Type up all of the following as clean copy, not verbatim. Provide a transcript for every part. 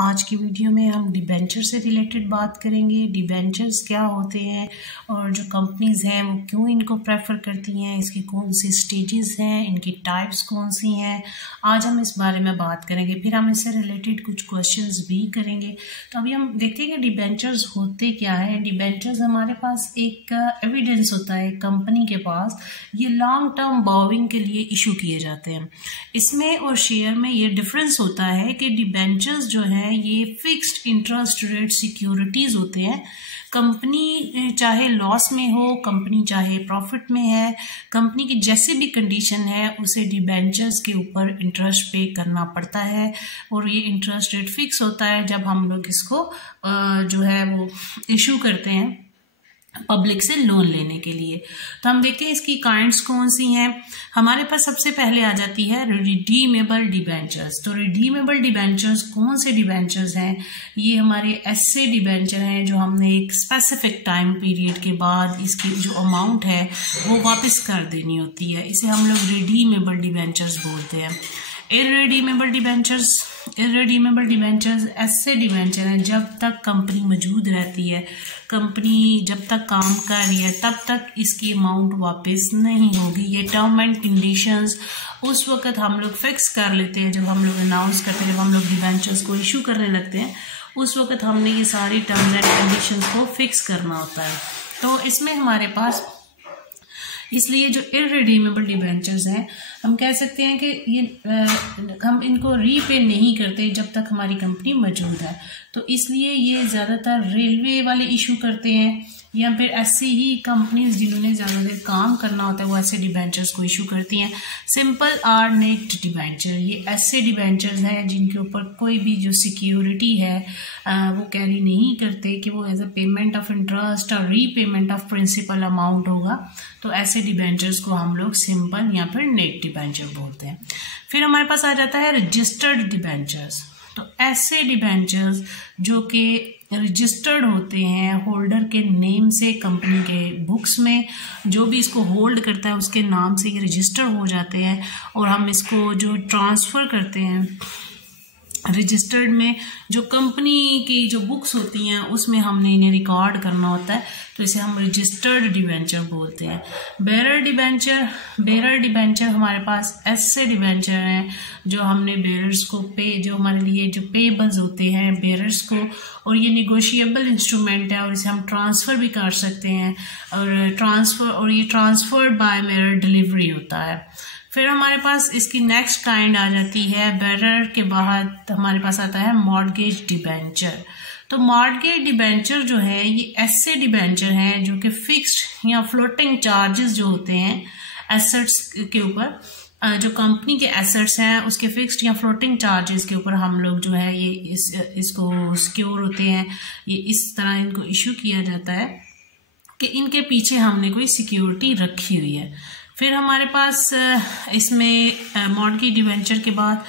आज की वीडियो में हम डिबेंचर से रिलेटेड बात करेंगे। डिबेंचर्स क्या होते हैं और जो कंपनीज़ हैं वो क्यों इनको प्रेफर करती हैं, इसकी कौन सी स्टेजेस हैं, इनकी टाइप्स कौन सी हैं, आज हम इस बारे में बात करेंगे। फिर हम इससे रिलेटेड कुछ क्वेश्चंस भी करेंगे। तो अभी हम देखते हैं कि डिबेंचर्स होते क्या है। डिबेंचर्स हमारे पास एक एविडेंस होता है कंपनी के पास, ये लॉन्ग टर्म बोरोइंग के लिए इशू किए जाते हैं। इसमें और शेयर में ये डिफरेंस होता है कि डिबेंचर्स जो है ये फिक्स्ड इंटरेस्ट रेट सिक्योरिटीज होते हैं। कंपनी चाहे लॉस में हो, कंपनी चाहे प्रॉफिट में है, कंपनी की जैसे भी कंडीशन है उसे डिबेंचर्स के ऊपर इंटरेस्ट पे करना पड़ता है और ये इंटरेस्ट रेट फिक्स होता है जब हम लोग इसको जो है वो इशू करते हैं पब्लिक से लोन लेने के लिए। तो हम देखते हैं इसकी काइंड्स कौन सी हैं। हमारे पास सबसे पहले आ जाती है रिडीमेबल डिबेंचर्स। तो रिडीमेबल डिबेंचर्स कौन से डिबेंचर्स हैं? ये हमारे ऐसे डिबेंचर हैं जो हमने एक स्पेसिफिक टाइम पीरियड के बाद इसकी जो अमाउंट है वो वापस कर देनी होती है। इसे हम लोग रिडीमेबल डिबेंचर्स बोलते हैं। इररिडीमेबल डिबेंचर्स ऐसे डिबेंचर हैं जब तक कंपनी मौजूद रहती है, कंपनी जब तक काम कर रही है तब तक इसकी अमाउंट वापस नहीं होगी। ये टर्म एंड कंडीशंस उस वक्त हम लोग फिक्स कर लेते हैं जब हम लोग अनाउंस करते हैं, जब हम लोग डिबेंचर्स को इशू करने लगते हैं उस वक्त हमने ये सारी टर्म्स एंड कंडीशंस को फिक्स करना होता है। तो इसमें हमारे पास इसलिए जो इररिडीमेबल डिबेंचर्स हैं हम कह सकते हैं कि ये हम इनको रीपे नहीं करते जब तक हमारी कंपनी मौजूद है। तो इसलिए ये ज़्यादातर रेलवे वाले इशू करते हैं या फिर ऐसी ही कंपनीज जिन्होंने ज़्यादा देर काम करना होता है वो ऐसे डिबेंचर्स को इशू करती हैं। सिंपल आर नेक्ड डिबेंचर, ये ऐसे डिबेंचर्स हैं जिनके ऊपर कोई भी जो सिक्योरिटी है वो कैरी नहीं करते कि वो as a payment of interest और रीपेमेंट ऑफ प्रिंसिपल अमाउंट होगा। तो ऐसे डिबेंचर्स को हम लोग सिंपल या फिर नेट डिबेंचर बोलते हैं। फिर हमारे पास आ जाता है रजिस्टर्ड डिबेंचर्स। तो ऐसे डिबेंचर्स जो कि रजिस्टर्ड होते हैं होल्डर के नेम से, कंपनी के बुक्स में जो भी इसको होल्ड करता है उसके नाम से ये रजिस्टर हो जाते हैं और हम इसको जो ट्रांसफ़र करते हैं रजिस्टर्ड में, जो कंपनी की जो बुक्स होती हैं उसमें हमने इन्हें रिकॉर्ड करना होता है, तो इसे हम रजिस्टर्ड डिबेंचर बोलते हैं। बेरर डिबेंचर हमारे पास ऐसे डिबेंचर हैं जो हमने बेरर्स को जो हमारे लिए जो पेबल्स होते हैं बेरर्स को, और ये निगोशिएबल इंस्ट्रूमेंट है और इसे हम ट्रांसफ़र भी कर सकते हैं और ये ट्रांसफर्ड बाय बेरर डिलीवरी होता है। फिर हमारे पास इसकी नेक्स्ट काइंड आ जाती है बेरर के बाद हमारे पास आता है मॉर्गेज डिबेंचर। तो मॉर्गेज डिबेंचर जो है ये ऐसे डिबेंचर हैं जो कि फिक्स्ड या फ्लोटिंग चार्जेस जो होते हैं एसेट्स के ऊपर, जो कंपनी के एसेट्स हैं उसके फिक्स्ड या फ्लोटिंग चार्जेस के ऊपर हम लोग जो है ये इसको सिक्योर होते हैं। ये इस तरह इनको इशू किया जाता है कि इनके पीछे हमने कोई सिक्योरिटी रखी हुई है। फिर हमारे पास इसमें मॉर्गेज डिबेंचर के बाद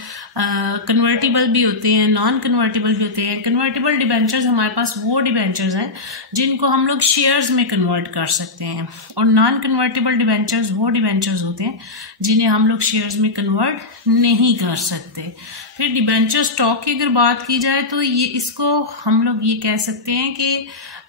कन्वर्टिबल भी होते हैं, नॉन कन्वर्टिबल भी होते हैं। कन्वर्टिबल डिबेंचर्स हमारे पास वो डिबेंचर्स हैं जिनको हम लोग शेयर्स में कन्वर्ट कर सकते हैं और नॉन कन्वर्टिबल डिबेंचर्स वो डिबेंचर्स होते हैं जिन्हें हम लोग शेयर्स में कन्वर्ट नहीं कर सकते। फिर डिबेंचर स्टॉक की अगर बात की जाए तो ये इसको हम लोग ये कह सकते हैं कि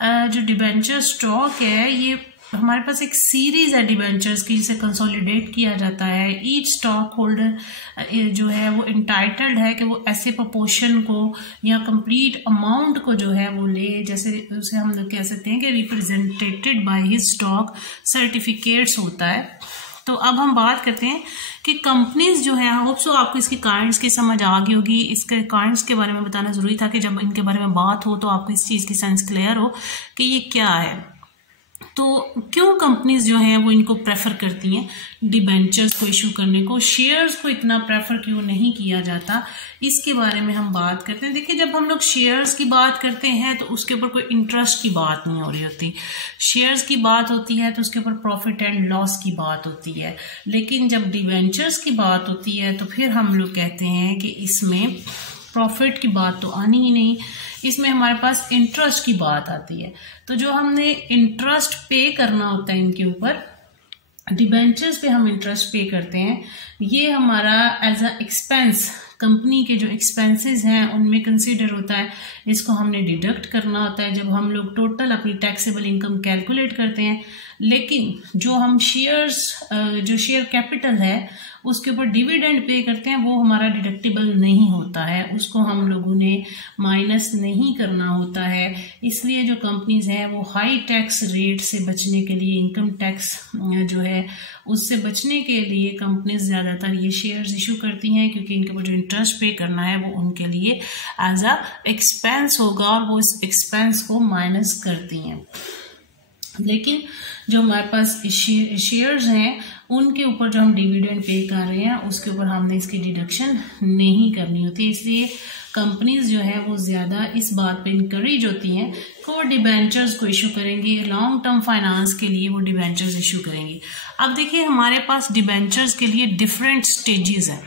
जो डिबेंचर स्टॉक है ये हमारे पास एक सीरीज है डिबेंचर्स की जिसे कंसोलिडेट किया जाता है। ईच स्टॉक होल्डर जो है वो इंटाइटल्ड है कि वो ऐसे प्रोपोर्शन को या कंप्लीट अमाउंट को जो है वो ले, जैसे उसे हम लोग कह सकते हैं कि represented by his stock certificates होता है। तो अब हम बात करते हैं कि कंपनीज जो है, होप सो आपको इसकी काइंड्स की समझ आ गई होगी। इसके काइंड्स के बारे में बताना जरूरी था कि जब इनके बारे में बात हो तो आपको इस चीज़ की सेंस क्लियर हो कि ये क्या है। तो क्यों कंपनीज जो हैं वो इनको प्रेफर करती हैं डिबेंचर्स को इशू करने को, शेयर्स को इतना प्रेफर क्यों नहीं किया जाता, इसके बारे में हम बात करते हैं। देखिए जब हम लोग शेयर्स की बात करते हैं तो उसके ऊपर कोई इंटरेस्ट की बात नहीं हो रही होती। शेयर्स की बात होती है तो उसके ऊपर प्रॉफिट एंड लॉस की बात होती है। लेकिन जब डिबेंचर्स की बात होती है तो फिर हम लोग कहते हैं कि इसमें प्रॉफिट की बात तो आनी ही नहीं, इसमें हमारे पास इंटरेस्ट की बात आती है। तो जो हमने इंटरेस्ट पे करना होता है इनके ऊपर, डिबेंचर्स पे हम इंटरेस्ट पे करते हैं, ये हमारा एज अ एक्सपेंस कंपनी के जो एक्सपेंसेस हैं उनमें कंसीडर होता है, इसको हमने डिडक्ट करना होता है जब हम लोग टोटल अपनी टैक्सेबल इनकम कैलकुलेट करते हैं। लेकिन जो हम जो शेयर कैपिटल है उसके ऊपर डिविडेंड पे करते हैं वो हमारा डिडक्टिबल नहीं होता है, उसको हम लोगों ने माइनस नहीं करना होता है। इसलिए जो कंपनीज हैं वो हाई टैक्स रेट से बचने के लिए, इनकम टैक्स जो है उससे बचने के लिए कंपनीज ज़्यादातर ये शेयर्स इशू करती हैं, क्योंकि इनके ऊपर जो इंटरेस्ट पे करना है वो उनके लिए एज अ एक्सपेंस होगा और वो इस एक्सपेंस को माइनस करती हैं। लेकिन जो हमारे पास शेयर्स हैं उनके ऊपर जो हम डिविडेंड पे कर रहे हैं उसके ऊपर हमने इसकी डिडक्शन नहीं करनी होती, इसलिए कंपनीज जो है वो ज़्यादा इस बात पे इंकरेज होती हैं कि वो डिबेंचर्स को इशू करेंगी, लॉन्ग टर्म फाइनेंस के लिए वो डिबेंचर्स इशू करेंगी। अब देखिए हमारे पास डिबेंचर्स के लिए डिफरेंट स्टेजेस हैं।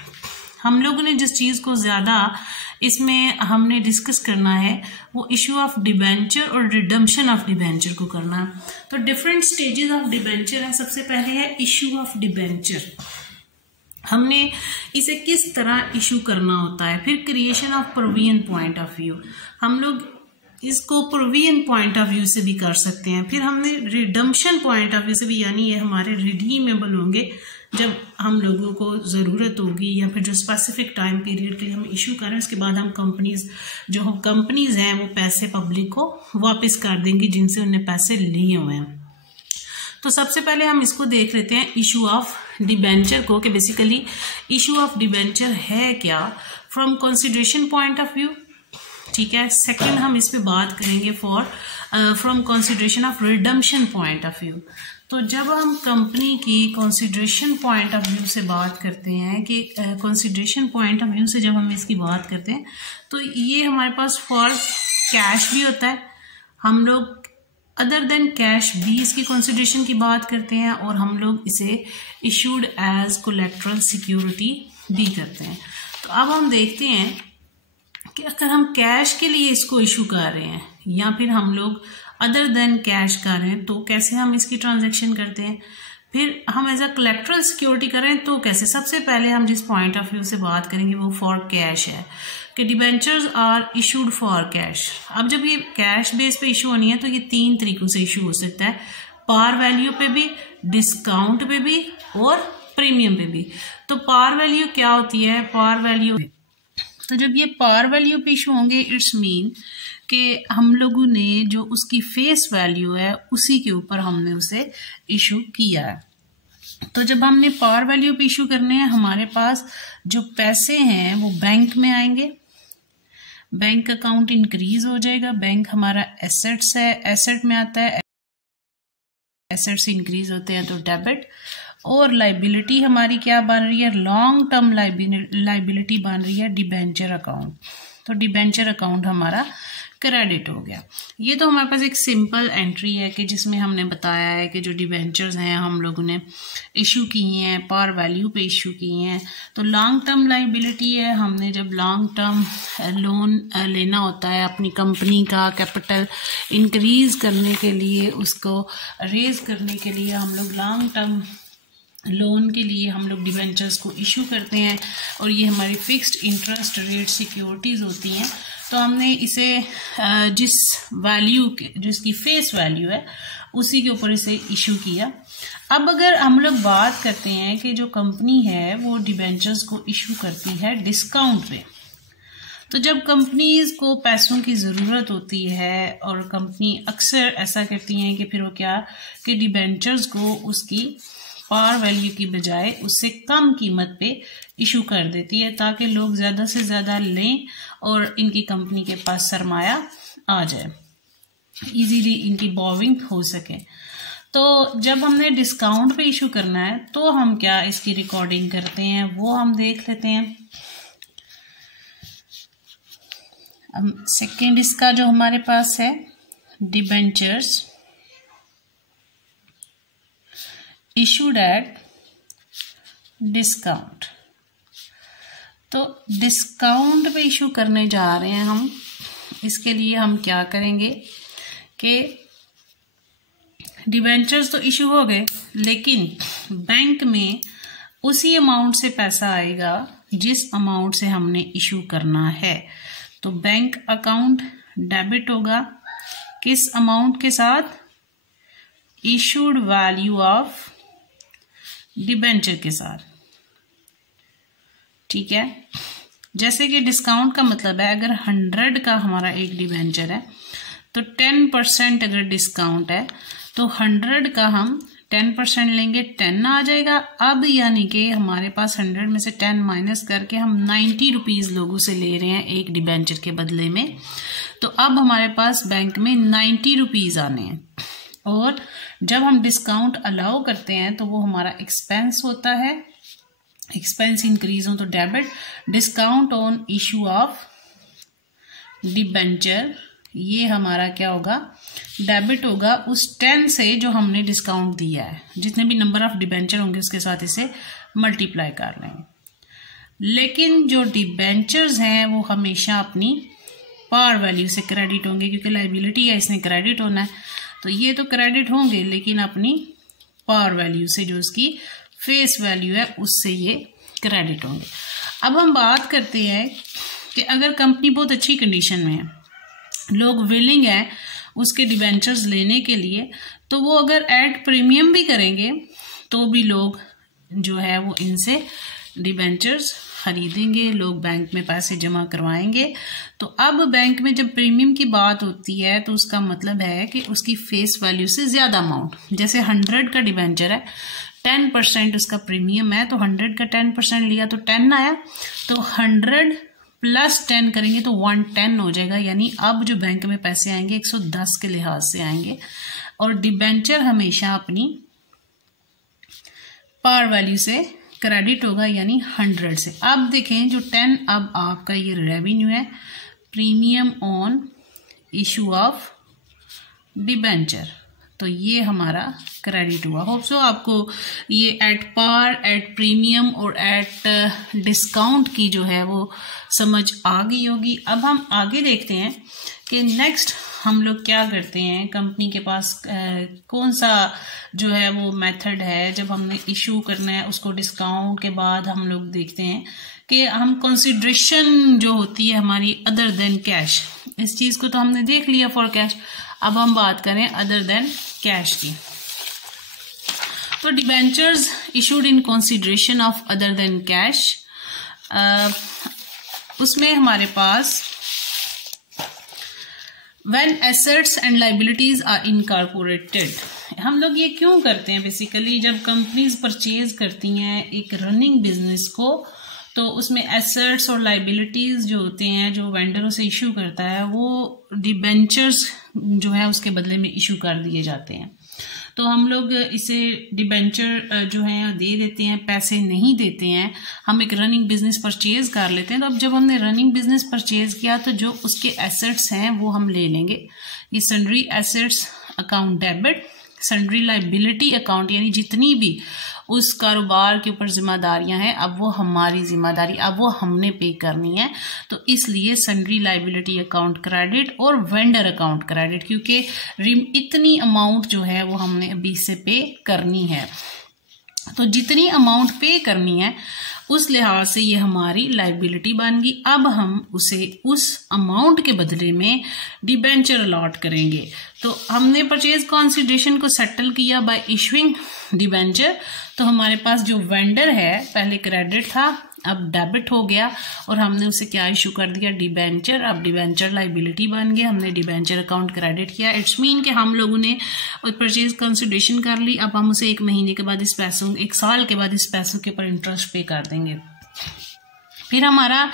हम लोगों ने जिस चीज़ को ज़्यादा इसमें हमने डिस्कस करना है वो इशू ऑफ डिबेंचर और रिडम्पशन ऑफ डिबेंचर को करना है। तो डिफरेंट स्टेजेस ऑफ डिबेंचर है। सबसे पहले है इशू ऑफ डिबेंचर, हमने इसे किस तरह इशू करना होता है। फिर creation of provision point of view, हम लोग इसको प्रोविजन पॉइंट ऑफ व्यू से भी कर सकते हैं। फिर हमने रिडम्पशन पॉइंट ऑफ व्यू से भी, यानी ये हमारे रिडीमेबल होंगे जब हम लोगों को ज़रूरत होगी या फिर जो स्पेसिफिक टाइम पीरियड के लिए हम इशू करें उसके बाद हम कंपनीज हैं वो पैसे पब्लिक को वापस कर देंगी जिनसे उन्हें पैसे लिए हुए हैं। तो सबसे पहले हम इसको देख लेते हैं इशू ऑफ डिबेंचर को, कि बेसिकली इशू ऑफ डिबेंचर है क्या from consideration point of view. ठीक है, सेकंड हम इस पे बात करेंगे from consideration of redemption point of view. तो जब हम कंपनी की कंसिडरेशन पॉइंट ऑफ व्यू से बात करते हैं कि कंसिडरेशन पॉइंट ऑफ व्यू से जब हम इसकी बात करते हैं तो ये हमारे पास फॉर कैश भी होता है, हम लोग अदर देन कैश भी इसकी कंसिडरेशन की बात करते हैं और हम लोग इसे इशूड एज कोलेट्रल सिक्योरिटी भी करते हैं। तो अब हम देखते हैं कि अगर हम कैश के लिए इसको इशू कर रहे हैं या फिर हम लोग अदर देन कैश कर रहे हैं तो कैसे हम इसकी ट्रांजैक्शन करते हैं। फिर हम एज अ कोलेट्रल सिक्योरिटी कर रहे हैं तो कैसे। सबसे पहले हम जिस पॉइंट ऑफ व्यू से बात करेंगे वो फॉर कैश है कि debentures are issued for cash. अब जब ये कैश बेस पे इशू होनी है तो ये 3 तरीकों से इशू हो सकता है, पार वैल्यू पे भी, डिस्काउंट पे भी और प्रीमियम पे भी। तो पार वैल्यू क्या होती है, पार वैल्यू, तो जब ये पार वैल्यू पे इशू होंगे इट्स मीन कि हम लोगों ने जो उसकी फेस वैल्यू है उसी के ऊपर हमने उसे इशू किया है। तो जब हमने पार वैल्यू पे इशू करने हैं हमारे पास जो पैसे हैं वो बैंक में आएंगे, बैंक अकाउंट इंक्रीज हो जाएगा, बैंक हमारा एसेट्स है, एसेट में आता है, एसेट्स इंक्रीज होते हैं तो डेबिट, और लाइबिलिटी हमारी क्या बन रही है, लॉन्ग टर्म लाइबिलिटी बन रही है डिबेंचर अकाउंट। तो डिबेंचर अकाउंट हमारा क्रेडिट हो गया। ये तो हमारे पास एक सिंपल एंट्री है कि जिसमें हमने बताया है कि जो डिबेंचर्स हैं हम लोगों ने इशू की हैं, पार वैल्यू पे इशू की हैं। तो लॉन्ग टर्म लाइबिलिटी है, हमने जब लॉन्ग टर्म लोन लेना होता है अपनी कंपनी का कैपिटल इंक्रीज करने के लिए, उसको रेज करने के लिए हम लोग लॉन्ग टर्म लोन के लिए हम लोग डिबेंचर्स को इशू करते हैं और ये हमारी फिक्स्ड इंटरेस्ट रेट सिक्योरिटीज़ होती हैं। तो हमने इसे जिस वैल्यू के जिसकी फेस वैल्यू है उसी के ऊपर इसे इशू किया। अब अगर हम लोग बात करते हैं कि जो कंपनी है वो डिबेंचर्स को इशू करती है डिस्काउंट पे, तो जब कंपनीज को पैसों की ज़रूरत होती है और कंपनी अक्सर ऐसा करती हैं कि फिर वो क्या कि डिबेंचर्स को उसकी पार वैल्यू की बजाय उससे कम कीमत पे इशू कर देती है ताकि लोग ज़्यादा से ज़्यादा लें और इनकी कंपनी के पास सरमाया आ जाए, इजीली इनकी बोरिंग हो सके। तो जब हमने डिस्काउंट पे इशू करना है तो हम क्या इसकी रिकॉर्डिंग करते हैं वो हम देख लेते हैं। सेकेंड इसका जो हमारे पास है डिबेंचर्स इशूड एट डिस्काउंट। तो डिस्काउंट पे इशू करने जा रहे हैं हम, इसके लिए हम क्या करेंगे कि डिबेंचर्स तो इशू हो गए लेकिन बैंक में उसी अमाउंट से पैसा आएगा जिस अमाउंट से हमने इशू करना है। तो बैंक अकाउंट डेबिट होगा किस अमाउंट के साथ, इशूड वैल्यू ऑफ डिबेंचर के साथ। ठीक है, जैसे कि डिस्काउंट का मतलब है अगर 100 का हमारा एक डिबेंचर है तो 10% अगर डिस्काउंट है तो 100 का हम 10% लेंगे, 10 आ जाएगा। अब यानी कि हमारे पास 100 में से 10 माइनस करके हम 90 रुपीज लोगों से ले रहे हैं एक डिबेंचर के बदले में। तो अब हमारे पास बैंक में 90 रुपीज आने हैं, और जब हम डिस्काउंट अलाउ करते हैं तो वो हमारा एक्सपेंस होता है। एक्सपेंस इंक्रीज हो तो debit, discount on issue of debenture ये हमारा क्या होगा, डेबिट होगा उस 10 से जो हमने डिस्काउंट दिया है। जितने भी नंबर ऑफ डिबेंचर होंगे उसके साथ इसे मल्टीप्लाई कर लेंगे। लेकिन जो डिबेंचर्स हैं वो हमेशा अपनी पार वैल्यू से क्रेडिट होंगे, क्योंकि लाइबिलिटी है इसने क्रेडिट होना है, तो ये तो क्रेडिट होंगे लेकिन अपनी पार वैल्यू से, जो उसकी फेस वैल्यू है उससे ये क्रेडिट होंगे। अब हम बात करते हैं कि अगर कंपनी बहुत अच्छी कंडीशन में है, लोग विलिंग है उसके डिबेंचर्स लेने के लिए, तो वो अगर एट प्रीमियम भी करेंगे तो भी लोग जो है वो इनसे डिबेंचर्स खरीदेंगे, लोग बैंक में पैसे जमा करवाएंगे। तो अब बैंक में जब प्रीमियम की बात होती है तो उसका मतलब है कि उसकी फेस वैल्यू से ज्यादा अमाउंट, जैसे 100 का डिबेंचर है 10% उसका प्रीमियम है, तो 100 का 10% लिया तो 10 आया, तो 100 प्लस 10 करेंगे तो 110 हो जाएगा। यानी अब जो बैंक में पैसे आएंगे 110 के लिहाज से आएंगे, और डिबेंचर हमेशा अपनी पार वैल्यू से क्रेडिट होगा यानी 100 से। अब देखें जो 10 अब आपका ये रेवेन्यू है, premium on issue of debenture, तो ये हमारा क्रेडिट हुआ। होप सो आपको ये एट पार, एट प्रीमियम और एट डिस्काउंट की जो है वो समझ आ गई होगी। अब हम आगे देखते हैं कि नेक्स्ट हम लोग क्या करते हैं, कंपनी के पास कौन सा जो है वो मेथड है जब हमने इशू करना है उसको। डिस्काउंट के बाद हम लोग देखते हैं कि हम कंसिडरेशन जो होती है हमारी अदर देन कैश, इस चीज को तो हमने देख लिया फॉर कैश। अब हम बात करें अदर देन कैश की, तो debentures issued in consideration of other than cash, उसमें हमारे पास When assets and liabilities are incorporated, हम लोग ये क्यों करते हैं, बेसिकली जब कंपनीज परचेज करती हैं एक रनिंग बिजनेस को, तो उसमें एसेट्स और लाइबिलिटीज जो होते हैं जो वेंडरों से इशू करता है वो डिबेंचर्स जो है उसके बदले में इशू कर दिए जाते हैं। तो हम लोग इसे डिबेंचर जो है दे देते हैं, पैसे नहीं देते हैं, हम एक रनिंग बिजनेस परचेज कर लेते हैं। तो अब जब हमने रनिंग बिजनेस परचेज किया तो जो उसके एसेट्स हैं वो हम ले लेंगे। ये sundry assets account debit, sundry liability account, यानी जितनी भी उस कारोबार के ऊपर जिम्मेदारियां हैं अब वो हमारी जिम्मेदारी, अब वो हमने पे करनी है। तो इसलिए सन्ड्री लाइबिलिटी अकाउंट क्रेडिट और वेंडर अकाउंट क्रेडिट, क्योंकि इतनी अमाउंट जो है वो हमने अभी से पे करनी है। तो जितनी अमाउंट पे करनी है उस लिहाज से ये हमारी लाइबिलिटी बन गई। अब हम उसे उस अमाउंट के बदले में डिबेंचर अलॉट करेंगे। तो हमने परचेज कंसिडरेशन को सेटल किया बाय इशूइंग डिबेंचर, तो हमारे पास जो वेंडर है पहले क्रेडिट था अब डेबिट हो गया, और हमने उसे क्या इशू कर दिया, डिबेंचर। अब डिबेंचर लाइबिलिटी बन गया, हमने डिबेंचर अकाउंट क्रेडिट किया। इट्स मीन कि हम लोगों ने परचेज कंसिडरेशन कर ली, अब हम उसे 1 महीने के बाद इस पैसों, 1 साल के बाद इस पैसों के ऊपर इंटरेस्ट पे कर देंगे। फिर हमारा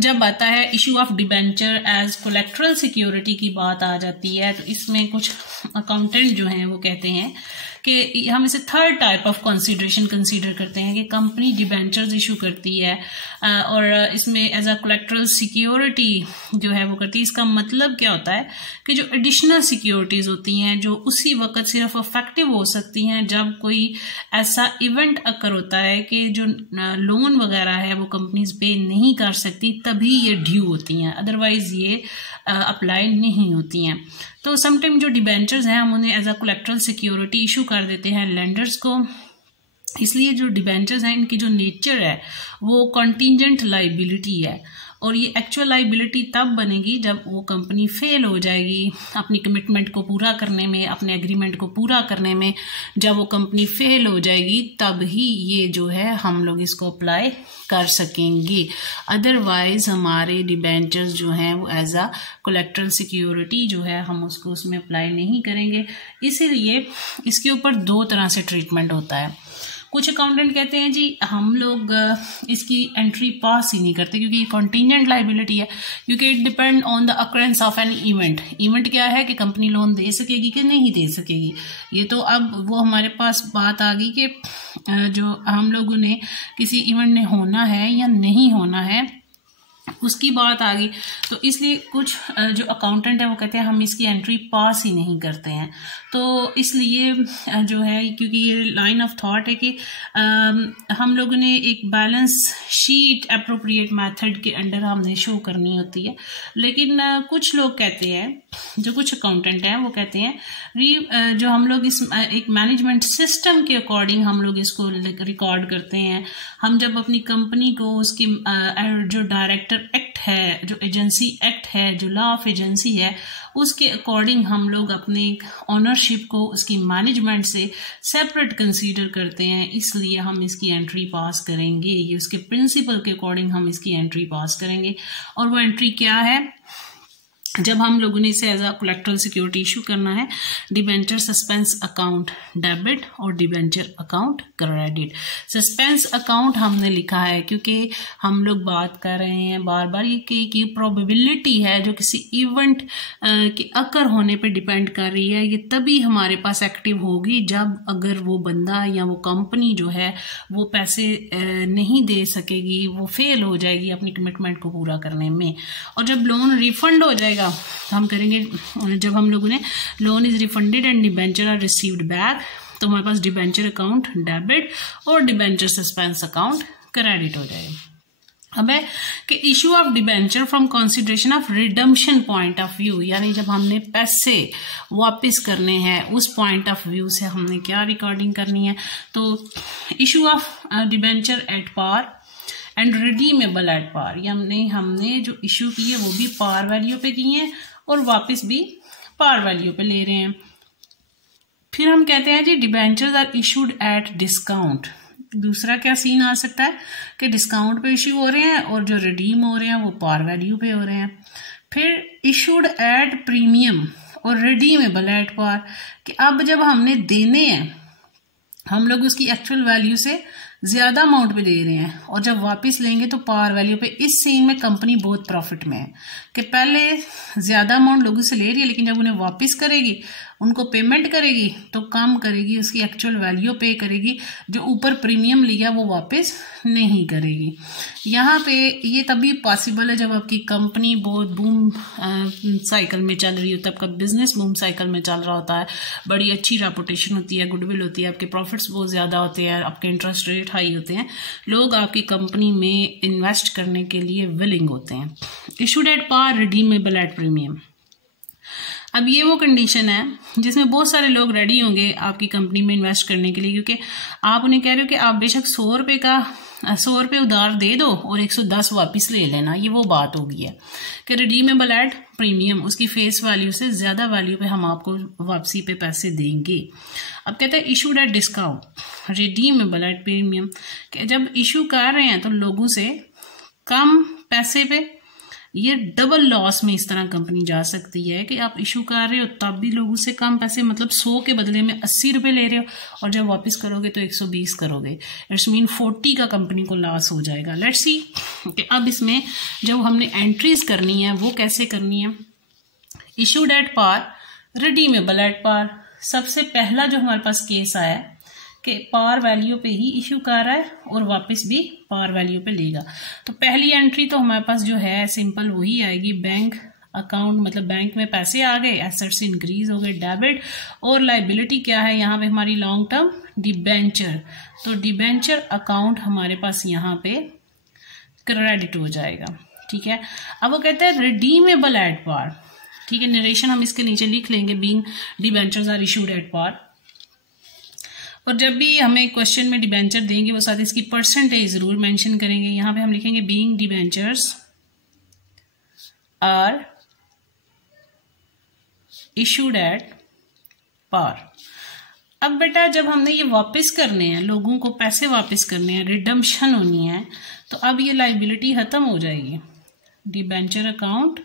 जब आता है issue of debenture as collateral security की बात आ जाती है, तो इसमें कुछ अकाउंटेंट जो हैं वो कहते हैं कि हम इसे third type of consideration consider करते हैं कि कंपनी डिबेंचर्स इशू करती है और इसमें एज अ कोलेक्ट्रल सिक्योरिटी जो है वो करती है। इसका मतलब क्या होता है कि जो एडिशनल सिक्योरिटीज होती हैं जो उसी वक्त सिर्फ इफेक्टिव हो सकती हैं जब कोई ऐसा इवेंट अकर होता है कि जो लोन वगैरह है वो कंपनीज पे नहीं कर सकती, तभी ये ड्यू होती हैं, अदरवाइज ये अप्लाई नहीं होती हैं। तो समटाइम जो डिबेंचर्स हैं हम उन्हें as a collateral security issue कर देते हैं लेंडर्स को, इसलिए जो डिबेंचर्स हैं इनकी जो नेचर है वो कॉन्टिजेंट लाइबिलिटी है, और ये एक्चुअल लाइबिलिटी तब बनेगी जब वो कंपनी फेल हो जाएगी अपनी कमिटमेंट को पूरा करने में, अपने एग्रीमेंट को पूरा करने में। जब वो कंपनी फेल हो जाएगी तब ही ये जो है हम लोग इसको अप्लाई कर सकेंगे। अदरवाइज हमारे डिबेंचर्स जो हैं वो एज अ कोलेक्ट्रल सिक्योरिटी जो है हम उसको उसमें अप्लाई नहीं करेंगे। इसीलिए इसके ऊपर दो तरह से ट्रीटमेंट होता है। कुछ अकाउंटेंट कहते हैं जी हम लोग इसकी एंट्री पास ही नहीं करते क्योंकि ये कॉन्टिजेंट लाइबिलिटी है, क्योंकि it depend on the occurrence of an event. Event क्या है कि कंपनी लोन दे सकेगी कि नहीं दे सकेगी। ये तो अब वो हमारे पास बात आ गई कि जो हम लोगों ने किसी इवेंट ने होना है या नहीं होना है उसकी बात आ गई। तो इसलिए कुछ जो अकाउंटेंट है वो कहते हैं हम इसकी एंट्री पास ही नहीं करते हैं। तो इसलिए जो है क्योंकि ये लाइन ऑफ थॉट है कि हम लोगों ने एक बैलेंस शीट अप्रोप्रिएट मेथड के अंडर हमने शो करनी होती है। लेकिन कुछ लोग कहते हैं, जो कुछ अकाउंटेंट हैं वो कहते हैं जो हम लोग इस एक मैनेजमेंट सिस्टम के अकॉर्डिंग हम लोग इसको रिकॉर्ड करते हैं। हम जब अपनी कंपनी को उसकी जो डायरेक्टर एक्ट है, जो एजेंसी एक्ट है, जो लॉ ऑफ एजेंसी है, उसके अकॉर्डिंग हम लोग अपने ओनरशिप को उसकी मैनेजमेंट से सेपरेट कंसीडर करते हैं। इसलिए हम इसकी एंट्री पास करेंगे, ये उसके प्रिंसिपल के अकॉर्डिंग हम इसकी एंट्री पास करेंगे। और वो एंट्री क्या है? जब हम लोगों ने इसे as a collateral security issue करना है, डिबेंचर सस्पेंस अकाउंट डेबिट और debenture account credit. Suspense account हमने लिखा है क्योंकि हम लोग बात कर रहे हैं बार बार ये कि प्रोबेबिलिटी है जो किसी इवेंट के अकर होने पे डिपेंड कर रही है। ये तभी हमारे पास एक्टिव होगी जब अगर वो बंदा या वो कंपनी जो है वो पैसे नहीं दे सकेगी, वो फेल हो जाएगी अपनी कमिटमेंट को पूरा करने में। और जब लोन रिफंड हो जाएगा हम करेंगे, जब हम लोगों ने loan is refunded and debenture are received back, तो हमारे पास डिबेंचर अकाउंट डेबिट और डिबेंचर सस्पेंस अकाउंट क्रेडिट हो जाएगा। अब है कि issue of debenture from consideration of redemption point of view, यानी जब हमने पैसे वापस करने हैं उस पॉइंट ऑफ व्यू से हमने क्या रिकॉर्डिंग करनी है। तो issue of debenture at par and redeemable at par, ये हमने जो इशू की है वो भी पार वैल्यू पे की है और वापस भी पार वैल्यू पे ले रहे हैं। फिर हम कहते हैं जी debentures are issued at discount. दूसरा क्या सीन आ सकता है कि डिस्काउंट पे इशू हो रहे हैं और जो रिडीम हो रहे हैं वो पार वैल्यू पे हो रहे हैं। फिर इशूड एट प्रीमियम और रिडीमेबल एट पार, कि अब जब हमने देने हैं हम लोग उसकी एक्चुअल वैल्यू से ज्यादा अमाउंट पे दे रहे हैं और जब वापस लेंगे तो पार वैल्यू पे। इस सीन में कंपनी बहुत प्रॉफिट में है कि पहले ज्यादा अमाउंट लोगों से ले रही है लेकिन जब उन्हें वापस करेगी, उनको पेमेंट करेगी तो कम करेगी, उसकी एक्चुअल वैल्यू पे करेगी, जो ऊपर प्रीमियम लिया वो वापस नहीं करेगी। यहाँ पे ये तभी पॉसिबल है जब आपकी कंपनी बहुत बूम साइकिल में चल रही होती है, आपका बिजनेस बूम साइकिल में चल रहा होता है, बड़ी अच्छी रेपुटेशन होती है, गुडविल होती है, आपके प्रॉफिट्स बहुत ज़्यादा होते हैं, आपके इंटरेस्ट रेट हाई होते हैं, लोग आपकी कंपनी में इन्वेस्ट करने के लिए विलिंग होते हैं। Issued at par, redeemable at premium. अब ये वो कंडीशन है जिसमें बहुत सारे लोग रेडी होंगे आपकी कंपनी में इन्वेस्ट करने के लिए, क्योंकि आप उन्हें कह रहे हो कि आप बेशक 100 रुपये उधार दे दो और 110 वापस ले लेना। ये वो बात हो गई है कि रिडीमेबल एट प्रीमियम, उसकी फेस वैल्यू से ज़्यादा वैल्यू पे हम आपको वापसी पे पैसे देंगे। अब कहते हैं issued at discount, redeemable at premium, कि जब इशू कर रहे हैं तो लोगों से कम पैसे पे, ये डबल लॉस में इस तरह कंपनी जा सकती है कि आप इशू कर रहे हो तब भी लोगों से कम पैसे, मतलब 100 के बदले में 80 रुपए ले रहे हो और जब वापस करोगे तो 120 करोगे। इट्स मीन 40 का कंपनी को लॉस हो जाएगा। लेट्स सी कि अब इसमें जब हमने एंट्रीज करनी है वो कैसे करनी है। Issued at par, redeemable at par. सबसे पहला जो हमारे पास केस आया कि पार वैल्यू पे ही इशू कर रहा है और वापस भी पार वैल्यू पे लेगा, तो पहली एंट्री तो हमारे पास जो है सिंपल वही आएगी, बैंक अकाउंट, मतलब बैंक में पैसे आ गए, एसेट्स इंक्रीज हो गए, डेबिट, और लाइबिलिटी क्या है यहाँ पे हमारी लॉन्ग टर्म डिबेंचर, तो डिबेंचर अकाउंट हमारे पास यहाँ पे क्रेडिट हो जाएगा। ठीक है, अब वो कहते हैं रिडीमेबल एट पार। ठीक है, नरेशन हम इसके नीचे लिख लेंगे, being debentures are issued at par. और जब भी हमें क्वेश्चन में डिबेंचर देंगे वो साथ इसकी परसेंटेज जरूर मेंशन करेंगे। यहां पे हम लिखेंगे being debentures are issued at par. अब बेटा जब हमने ये वापस करने हैं, लोगों को पैसे वापस करने हैं, रिडम्पशन होनी है, तो अब ये लाइबिलिटी खत्म हो जाएगी। डिबेंचर अकाउंट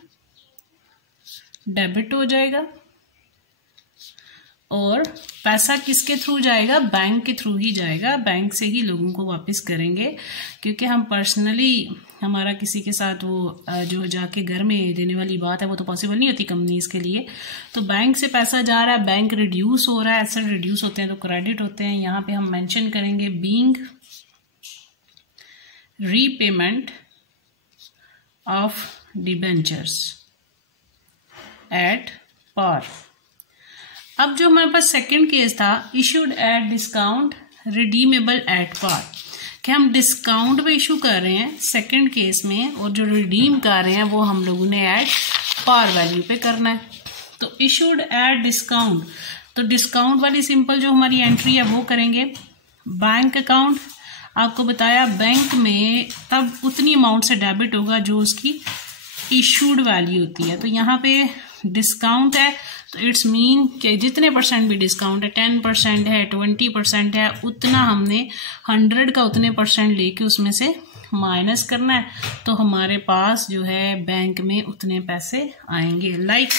डेबिट हो जाएगा और पैसा किसके थ्रू जाएगा? बैंक के थ्रू ही जाएगा। बैंक से ही लोगों को वापस करेंगे, क्योंकि हम पर्सनली हमारा किसी के साथ वो जो जाके घर में देने वाली बात है वो तो पॉसिबल नहीं होती कंपनीज के लिए। तो बैंक से पैसा जा रहा है, बैंक रिड्यूस हो रहा है, एसेट रिड्यूस होते हैं तो क्रेडिट होते हैं। यहाँ पे हम मेंशन करेंगे being repayment of debentures at par. अब जो हमारे पास सेकंड केस था, issued at discount redeemable at par, कि हम डिस्काउंट पे इशू कर रहे हैं सेकंड केस में, और जो रिडीम कर रहे हैं वो हम लोगों ने एट पार वैल्यू पे करना है। तो इशूड एट डिस्काउंट, तो डिस्काउंट वाली सिंपल जो हमारी एंट्री है वो करेंगे। बैंक अकाउंट आपको बताया, बैंक में तब उतनी अमाउंट से डेबिट होगा जो उसकी इशूड वैल्यू होती है। तो यहाँ पे डिस्काउंट है तो इट्स मीन कि जितने परसेंट भी डिस्काउंट है, 10% है, 20% है, उतना हमने 100 का उतने परसेंट लेके उसमें से माइनस करना है। तो हमारे पास जो है बैंक में उतने पैसे आएंगे। लाइक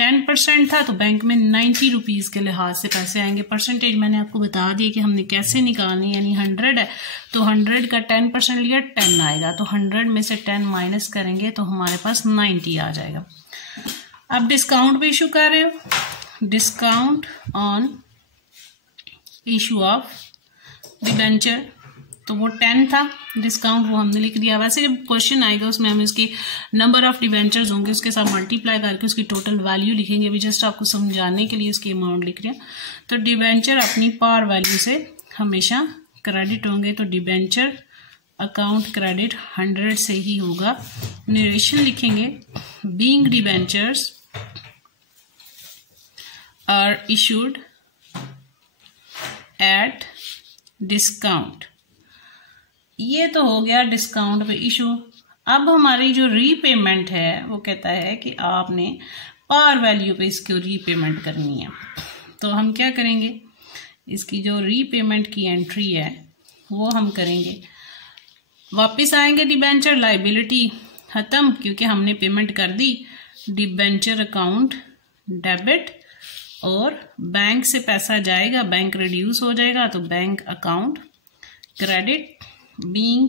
10% था तो बैंक में 90 रुपीज़ के लिहाज से पैसे आएंगे। परसेंटेज मैंने आपको बता दिया कि हमने कैसे निकालनी, यानी 100 है तो 100 का 10% लिया 10 आएगा, तो 100 में से 10 माइनस करेंगे तो हमारे पास 90 आ जाएगा। अब डिस्काउंट पे इशू कर रहे हो, discount on issue of debenture, तो वो 10 था डिस्काउंट, वो हमने लिख दिया। वैसे जब क्वेश्चन आएगा उसमें हम इसकी नंबर ऑफ डिबेंचर्स होंगे उसके साथ मल्टीप्लाई करके उसकी टोटल वैल्यू लिखेंगे। अभी जस्ट आपको समझाने के लिए उसकी अमाउंट लिख रहे हैं। तो डिबेंचर अपनी पार वैल्यू से हमेशा क्रेडिट होंगे, तो डिबेंचर अकाउंट क्रेडिट 100 से ही होगा। नरेशन लिखेंगे, being debentures are issued at discount. ये तो हो गया डिस्काउंट पे इशू। अब हमारी जो रीपेमेंट है वो कहता है कि आपने पार वैल्यू पे इसको रीपेमेंट करनी है। तो हम क्या करेंगे, इसकी जो रीपेमेंट की एंट्री है वो हम करेंगे। वापस आएंगे डिबेंचर, लाइबिलिटी खत्म क्योंकि हमने पेमेंट कर दी। डिबेंचर अकाउंट डेबिट और बैंक से पैसा जाएगा, बैंक रिड्यूस हो जाएगा तो bank account credit. Being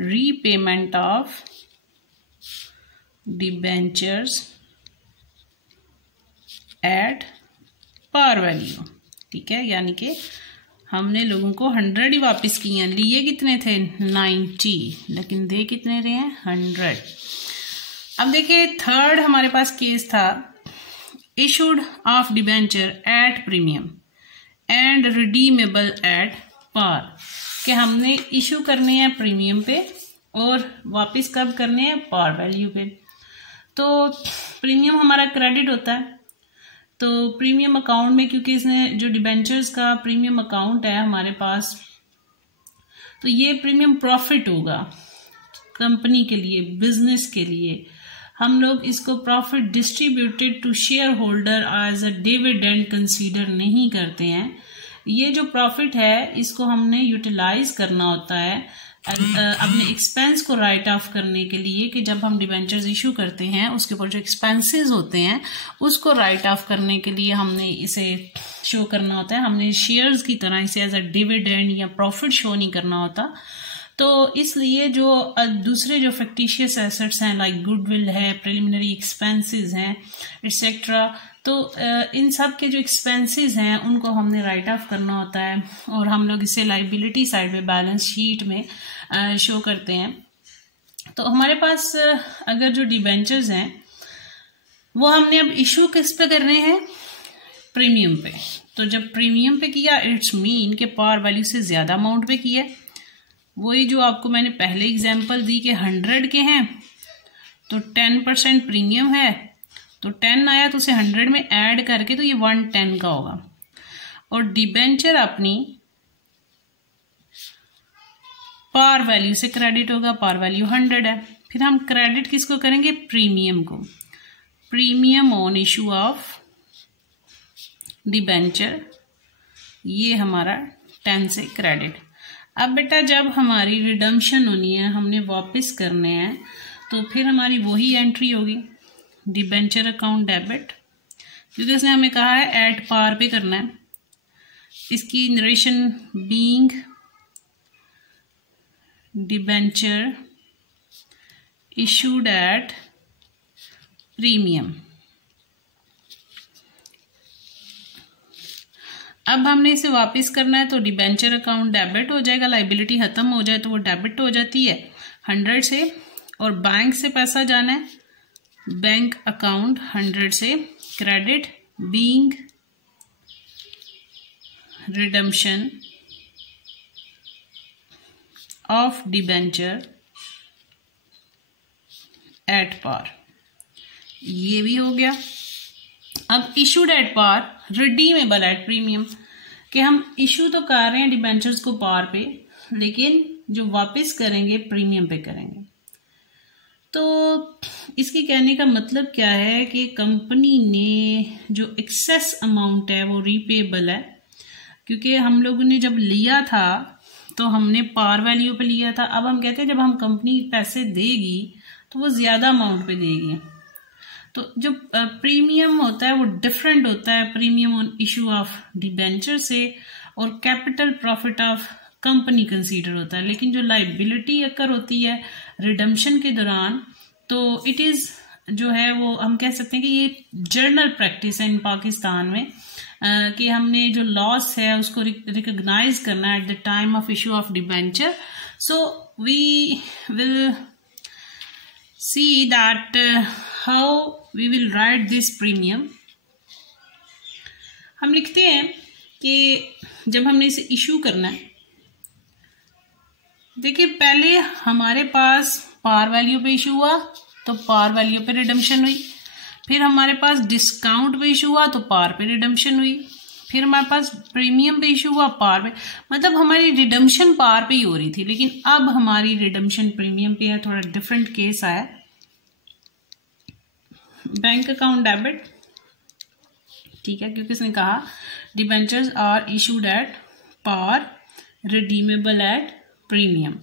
repayment of debentures at par value, ठीक है, यानी कि हमने लोगों को 100 ही वापस किए हैं। लिए कितने थे 90, लेकिन दे कितने रहे हैं 100। अब देखिए थर्ड हमारे पास केस था, issued of debenture at premium and redeemable at par, कि हमने इशू करने हैं प्रीमियम पे और वापस कब करने हैं पार वैल्यू पे। तो प्रीमियम हमारा क्रेडिट होता है, तो प्रीमियम अकाउंट में क्योंकि इसने जो डिबेंचर्स का प्रीमियम अकाउंट है हमारे पास, तो ये प्रीमियम प्रॉफिट होगा कंपनी के लिए, बिजनेस के लिए। हम लोग इसको profit distributed to share holder as a dividend consider नहीं करते हैं। ये जो प्रॉफिट है इसको हमने यूटिलाइज करना होता है अपने एक्सपेंस को राइट ऑफ करने के लिए, कि जब हम डिबेंचर्स इशू करते हैं उसके ऊपर जो एक्सपेंसेस होते हैं उसको राइट ऑफ करने के लिए हमने इसे शो करना होता है। हमने शेयर्स की तरह इसे एज अ डिविडेंड या प्रॉफिट शो नहीं करना होता। तो इसलिए जो दूसरे जो फैक्टिशियस एसेट्स हैं लाइक गुडविल है, प्रिलिमिनरी एक्सपेंसेस हैं एक्सेट्रा, तो इन सब के जो एक्सपेंसेस हैं उनको हमने राइट ऑफ करना होता है और हम लोग इसे लाइबिलिटी साइड में बैलेंस शीट में शो करते हैं। तो हमारे पास अगर जो डिबेंचर्स हैं वो हमने अब इशू किस पे कर रहे हैं, प्रीमियम पे। तो जब प्रीमियम पे किया इट्स मीन के पार वैल्यू से ज्यादा अमाउंट पे किया। वही जो आपको मैंने पहले एग्जांपल दी कि 100 के हैं तो 10% प्रीमियम है, तो 10 आया तो उसे 100 में ऐड करके तो ये 110 का होगा। और डिबेंचर अपनी पार वैल्यू से क्रेडिट होगा, पार वैल्यू 100 है। फिर हम क्रेडिट किसको करेंगे, प्रीमियम को, premium on issue of debenture, ये हमारा 10 से क्रेडिट। अब बेटा जब हमारी रिडम्पशन होनी है, हमने वापस करने हैं, तो फिर हमारी वही एंट्री होगी, डिबेंचर अकाउंट डेबिट, क्योंकि उसने हमें कहा है एट पार पे करना है। इसकी narration being debenture issued at premium. अब हमने इसे वापस करना है, तो डिबेंचर अकाउंट डेबिट हो जाएगा, लाइबिलिटी खत्म हो जाए तो वो डेबिट हो जाती है 100 से, और बैंक से पैसा जाना है, बैंक अकाउंट 100 से credit, being redemption of debenture at par, ये भी हो गया। अब issued at par, redeemable at premium, कि हम इशू तो कर रहे हैं डिबेंचर्स को पार पे, लेकिन जो वापस करेंगे प्रीमियम पे करेंगे। तो इसकी कहने का मतलब क्या है कि कंपनी ने जो एक्सेस अमाउंट है वो रीपेबल है, क्योंकि हम लोगों ने जब लिया था तो हमने पार वैल्यू पे लिया था। अब हम कहते हैं जब हम कंपनी पैसे देगी तो वो ज्यादा अमाउंट पे देगी, तो जो प्रीमियम होता है वो डिफरेंट होता है premium on issue of debenture से, और capital profit of company consider होता है। लेकिन जो लाइबिलिटी अकर होती है रिडम्पशन के दौरान, तो इट इज जो है वो हम कह सकते हैं कि ये जर्नल प्रैक्टिस है इन पाकिस्तान में, कि हमने जो लॉस है उसको रिकॉग्नाइज करना at the time of issue of debenture. So we will see that how we will write this premium। हम लिखते हैं कि जब हमने इसे इशू करना है, देखिए पहले हमारे पास पार वैल्यू पे इशू हुआ तो पार वैल्यू पे रिडम्पशन हुई, फिर हमारे पास डिस्काउंट पे इशू हुआ तो पार पे रिडम्पशन हुई, फिर हमारे पास प्रीमियम पे इशू हुआ पार पे, मतलब हमारी रिडम्पशन पार पे ही हो रही थी। लेकिन अब हमारी रिडम्पशन प्रीमियम पे है, थोड़ा डिफरेंट केस आया। बैंक अकाउंट डेबिट, ठीक है, क्योंकि इसने कहा debentures are issued at par redeemable at premium.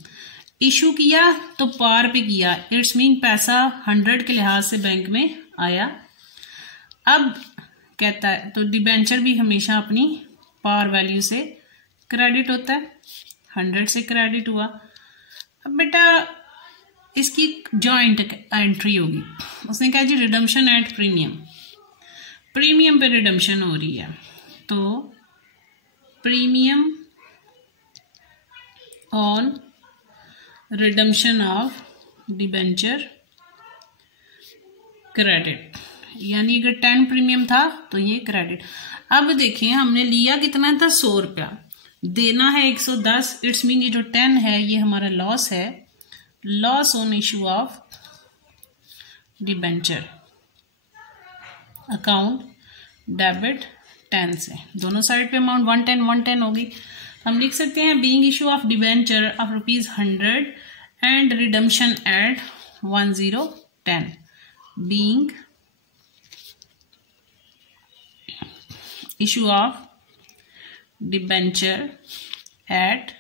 Issue किया तो पार पे किया, इट्स मीन पैसा 100 के लिहाज से बैंक में आया। अब कहता है तो डिबेंचर भी हमेशा अपनी पार वैल्यू से क्रेडिट होता है, 100 से क्रेडिट हुआ। अब बेटा इसकी जॉइंट एंट्री होगी, उसने कहा जी रिडम्पशन एट प्रीमियम, प्रीमियम पे रिडम्पशन हो रही है, तो premium on redemption of debenture credit, यानी अगर 10 प्रीमियम था तो ये क्रेडिट। अब देखिए हमने लिया कितना था, 100 रुपया, देना है 110, इट्स मीन ये जो 10 है ये हमारा लॉस है, loss on issue of debenture account debit 10 से, दोनों साइड पे अमाउंट 110 होगी। हम लिख सकते हैं being issue of debenture of ₹100 and redemption at 1010, being issue of debenture at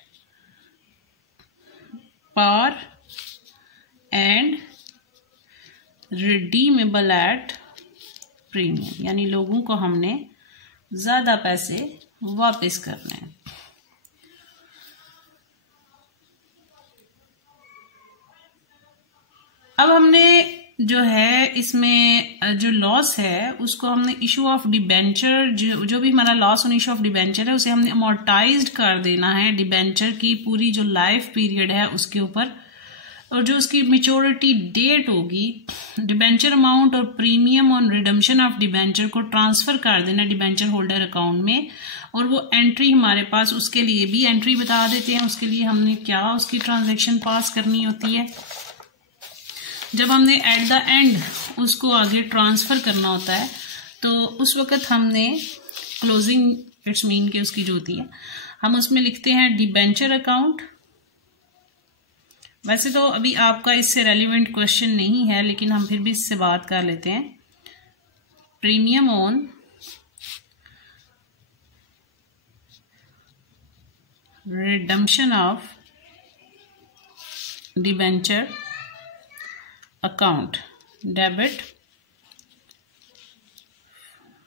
par and redeemable at premium, यानी लोगों को हमने ज्यादा पैसे वापस करने हैं। अब हमने जो है इसमें जो लॉस है उसको हमने इशू ऑफ डिबेंचर, जो भी हमारा loss on issue of debenture है उसे हमने अमोर्टाइज्ड कर देना है डिबेंचर की पूरी जो लाइफ पीरियड है उसके ऊपर, और जो उसकी मेच्योरिटी डेट होगी डिबेंचर अमाउंट और premium on redemption of debenture को ट्रांसफर कर देना डिबेंचर होल्डर अकाउंट में। और वो एंट्री हमारे पास, उसके लिए भी एंट्री बता देते हैं, उसके लिए हमने क्या उसकी ट्रांजैक्शन पास करनी होती है। जब हमने एट द एंड उसको आगे ट्रांसफर करना होता है तो उस वक्त हमने क्लोजिंग इट्स मीन कि उसकी जो होती है, हम उसमें लिखते हैं डिबेंचर अकाउंट। वैसे तो अभी आपका इससे रेलिवेंट क्वेश्चन नहीं है, लेकिन हम फिर भी इससे बात कर लेते हैं। Premium on redemption of debenture account debit,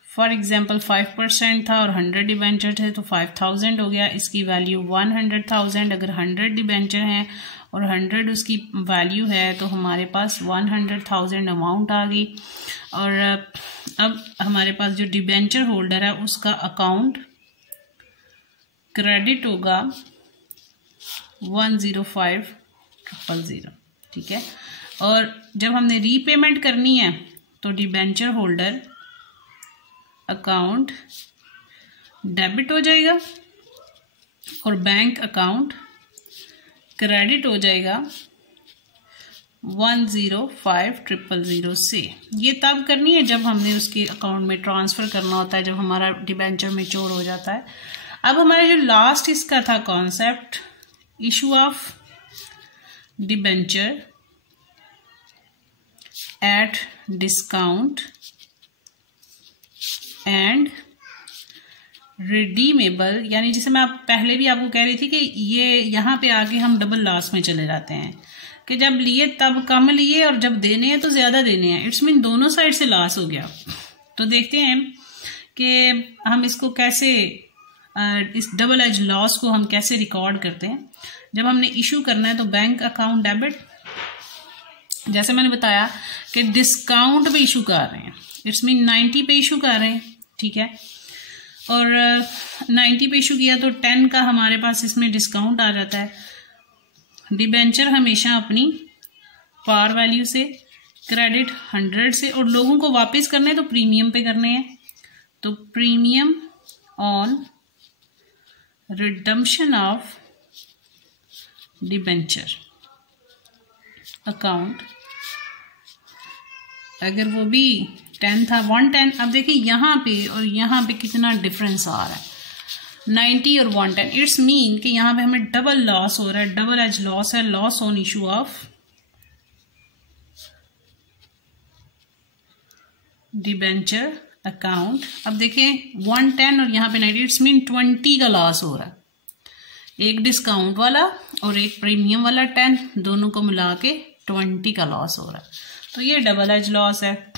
for example 5% था और 100 डिबेंचर थे तो 5000 हो गया, इसकी वैल्यू 100,000। अगर 100 डिबेंचर हैं और 100 उसकी वैल्यू है तो हमारे पास 100,000 अमाउंट आ गई। और अब हमारे पास जो डिबेंचर होल्डर है उसका अकाउंट क्रेडिट होगा 105,000, ठीक है। और जब हमने रीपेमेंट करनी है तो डिबेंचर होल्डर अकाउंट डेबिट हो जाएगा और बैंक अकाउंट क्रेडिट हो जाएगा 105,000 से। ये तब करनी है जब हमने उसके अकाउंट में ट्रांसफ़र करना होता है, जब हमारा डिबेंचर मैच्योर हो जाता है। अब हमारा जो लास्ट इसका था concept, issue of debenture at discount and redeemable, यानी जैसे मैं पहले भी आपको कह रही थी कि ये यहाँ पे आके हम डबल लॉस में चले जाते हैं कि जब लिए तब कम लिए और जब देने हैं तो ज़्यादा देने हैं। इट्स मीन दोनों साइड से लॉस हो गया। तो देखते हैं कि हम इसको कैसे, इस डबल एज लॉस को हम कैसे रिकॉर्ड करते हैं। जब हमने इशू करना है तो बैंक अकाउंट डेबिट, जैसे मैंने बताया कि डिस्काउंट पे इशू कर रहे हैं, इट्स मीन 90 पे इशू कर रहे हैं, ठीक है। और 90 पे इशू किया तो 10 का हमारे पास इसमें डिस्काउंट आ जाता है। डिबेंचर हमेशा अपनी पार वैल्यू से, क्रेडिट 100 से, और लोगों को वापस करने तो प्रीमियम पे करने हैं। तो premium on redemption of debenture account, अगर वो भी 10 था 110। अब देखिए यहाँ पे और यहाँ पे कितना डिफरेंस आ रहा है, 90 और 110। इट्स मीन कि यहाँ पे हमें डबल लॉस हो रहा है, डबल एज लॉस है, loss on issue of debenture account. अब देखें 110 और यहाँ पे 90, इट्स मीन 20 का लॉस हो रहा है। एक डिस्काउंट वाला और एक प्रीमियम वाला 10, दोनों को मिला के 20 का लॉस हो रहा है। तो ये डबल एज लॉस है।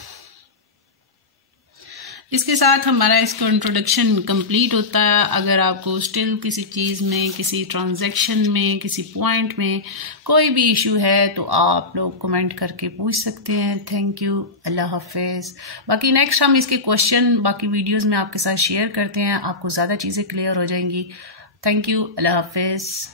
इसके साथ हमारा इसको इंट्रोडक्शन कंप्लीट होता है। अगर आपको स्टिल किसी चीज़ में, किसी ट्रांजैक्शन में, किसी पॉइंट में कोई भी इशू है तो आप लोग कमेंट करके पूछ सकते हैं। थैंक यू, अल्लाह हाफिज़। बाकी नेक्स्ट हम इसके क्वेश्चन बाकी वीडियोस में आपके साथ शेयर करते हैं, आपको ज़्यादा चीज़ें क्लियर हो जाएंगी। थैंक यू, अल्लाह हाफिज़।